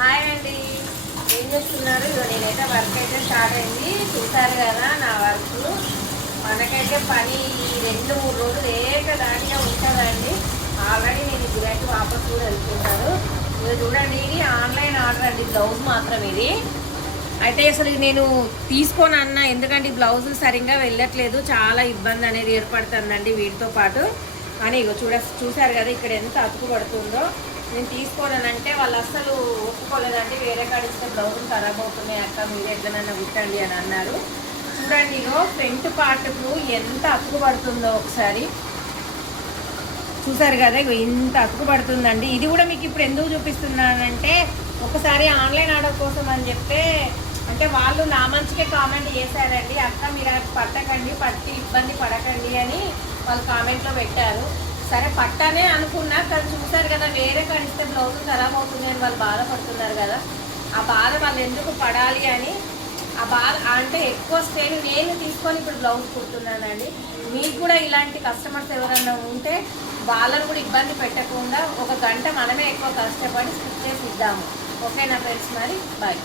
Hi అండి. ఏం చేస్తున్నారు? ఇదో నేనైతే వర్క్ అయితే స్టార్ట్ అయింది. చూసారు కదా నా వర్క్ మనకైతే పని రెండు మూడు రోజులు ఏకదాటిగా ఉంటుందండి. ఆల్రెడీ నేను ఈ వాపస్ కూడా వెళ్తున్నాను. ఇది చూడండి ఇది ఆన్లైన్ ఆర్డర్ అండి. బ్లౌజ్ మాత్రం ఇది. అయితే అసలు నేను తీసుకోను అన్న. ఎందుకంటే ఈ బ్లౌజులు సరిగ్గా వెళ్ళట్లేదు. చాలా ఇబ్బంది అనేది ఏర్పడుతుందండి వీటితో పాటు. అని ఇగో చూడ చూసారు కదా ఇక్కడ ఎంత అతుకు పడుతుందో. నేను తీసుకోనంటే వాళ్ళు అస్సలు ఒప్పుకోలేదండి వేరే కాడ ఇస్తే ఖరాబ్ అవుతున్నాయి అక్క మీరు ఎట్లనన్నా కుట్టండి అని అన్నారు. చూడండి ఇగో ఫ్రంట్ పార్ట్కు ఎంత అతుకు పడుతుందో ఒకసారి. చూసారు కదా ఇగో ఇంత అతుకు పడుతుందండి. ఇది కూడా మీకు ఇప్పుడు ఎందుకు చూపిస్తున్నానంటే ఒకసారి ఆన్లైన్ ఆర్డర్ కోసం అని చెప్తే అంటే వాళ్ళు నా మంచికే కామెంట్ చేశారండి. అక్క మీరు పట్టకండి పట్టి ఇబ్బంది పడకండి అని వాళ్ళు కామెంట్లో పెట్టారు. సరే పట్టనే అనుకున్నా కానీ చూశారు కదా వేరే కడిస్తే బ్లౌజ్ ఖరాబ్ అవుతుంది అని వాళ్ళు బాధపడుతున్నారు కదా. ఆ బాధ వాళ్ళు ఎందుకు పడాలి అని ఆ బాధ అంటే ఎక్కువ స్టేజ్ నేను తీసుకొని ఇప్పుడు బ్లౌజ్ కుడుతున్నానండి. మీకు కూడా ఇలాంటి కస్టమర్స్ ఎవరైనా ఉంటే వాళ్ళని కూడా ఇబ్బంది పెట్టకుండా ఒక గంట మనమే ఎక్కువ కష్టపడి స్టిచ్ చేసి ఇద్దాము. ఓకేనా ఫ్రెండ్స్ మరి? బాయ్